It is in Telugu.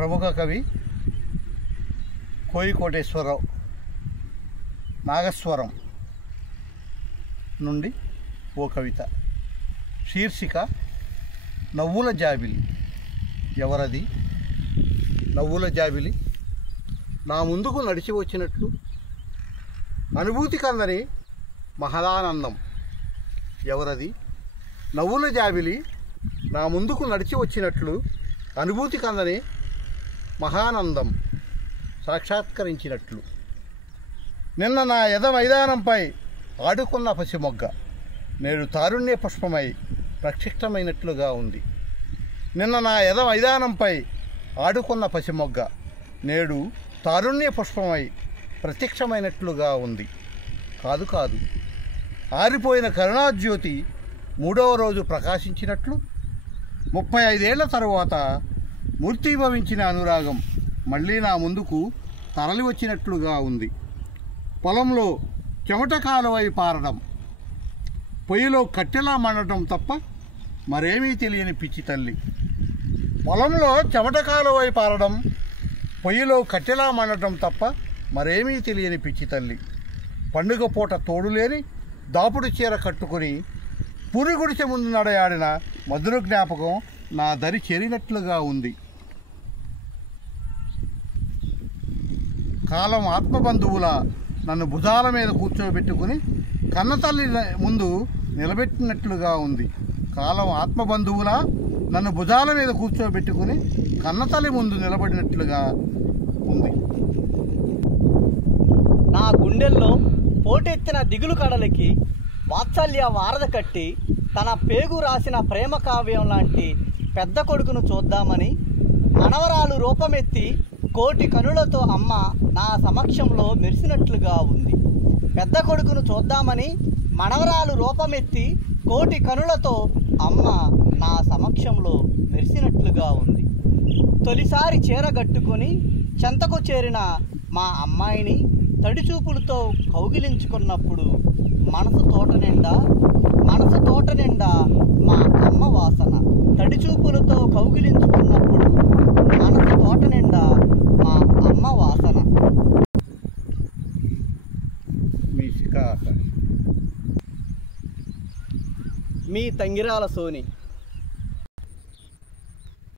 ప్రముఖ కవి కోయికోటేశ్వరరావు నాగస్వరం నుండి ఓ కవిత. శీర్షిక నవ్వుల జాబిలి. ఎవరది? నవ్వుల జాబిలి నా ముందుకు నడిచి వచ్చినట్లు, అనుభూతి కందని మహదానందం. ఎవరది? నవ్వుల జాబిలి నా ముందుకు నడిచి వచ్చినట్లు, అనుభూతి కందని మహానందం సాక్షాత్కరించినట్లు. నిన్న నా యద మైదానంపై ఆడుకున్న పసిమొగ్గ నేడు తారుణ్య పుష్పమై ప్రక్షిప్తమైనట్లుగా ఉంది. నిన్న నా యద మైదానంపై ఆడుకున్న పసిమొగ్గ నేడు తారుణ్య పుష్పమై ప్రత్యక్షమైనట్లుగా ఉంది. కాదు కాదు, ఆరిపోయిన కరుణాజ్యోతి మూడవ రోజు ప్రకాశించినట్లు, 35 ఏళ్ల తరువాత మూర్తీభవించిన అనురాగం మళ్ళీ నా ముందుకు తరలి వచ్చినట్లుగా ఉంది. పొలంలో చెమట కాలువై పారడం, పొయ్యిలో కట్టెలా మండటం తప్ప మరేమీ తెలియని పిచ్చి తల్లి. పొలంలో చెమట కాలువై పారడం, పొయ్యిలో కట్టెలా మండటం తప్ప మరేమీ తెలియని పిచ్చి తల్లి. పండుగ పూట తోడులేని దాపుడు చీర కట్టుకుని పూరి గుడిసె ముందు నడయాడిన మధుర జ్ఞాపకం నా దరి చేరినట్లుగా ఉంది. కాలం ఆత్మబంధువుల నన్ను భుజాల మీద కూర్చోబెట్టుకుని కన్నతల్లి ముందు నిలబెట్టినట్లుగా ఉంది. కాలం ఆత్మబంధువుల నన్ను భుజాల మీద కూర్చోబెట్టుకుని కన్నతల్లి ముందు నిలబడినట్లుగా ఉంది. నా గుండెల్లో పోటెత్తిన దిగులు కడలికి వాత్సల్య వారధ కట్టి తన పేగు రాసిన ప్రేమ కావ్యం లాంటి పెద్ద కొడుకును చూద్దామని మనవరాలు రూపమెత్తి కోటి కనులతో అమ్మ నా సమక్షంలో మెరిసినట్లుగా ఉంది. పెద్ద కొడుకును చూద్దామని మనవరాలు రూపమెత్తి కోటి కనులతో అమ్మ నా సమక్షంలో మెరిసినట్లుగా ఉంది. తొలిసారి చీర కట్టుకొని చెంతకు చేరిన మా అమ్మాయిని తడిచూపులతో కౌగిలించుకున్నప్పుడు మనసు తోట నిండా మా అమ్మ వాసన. తడిచూపులతో కౌగిలించుకున్నప్పుడు మనసు తోట నిండా మా అమ్మ వాసన. మీ తంగిరాల సోని.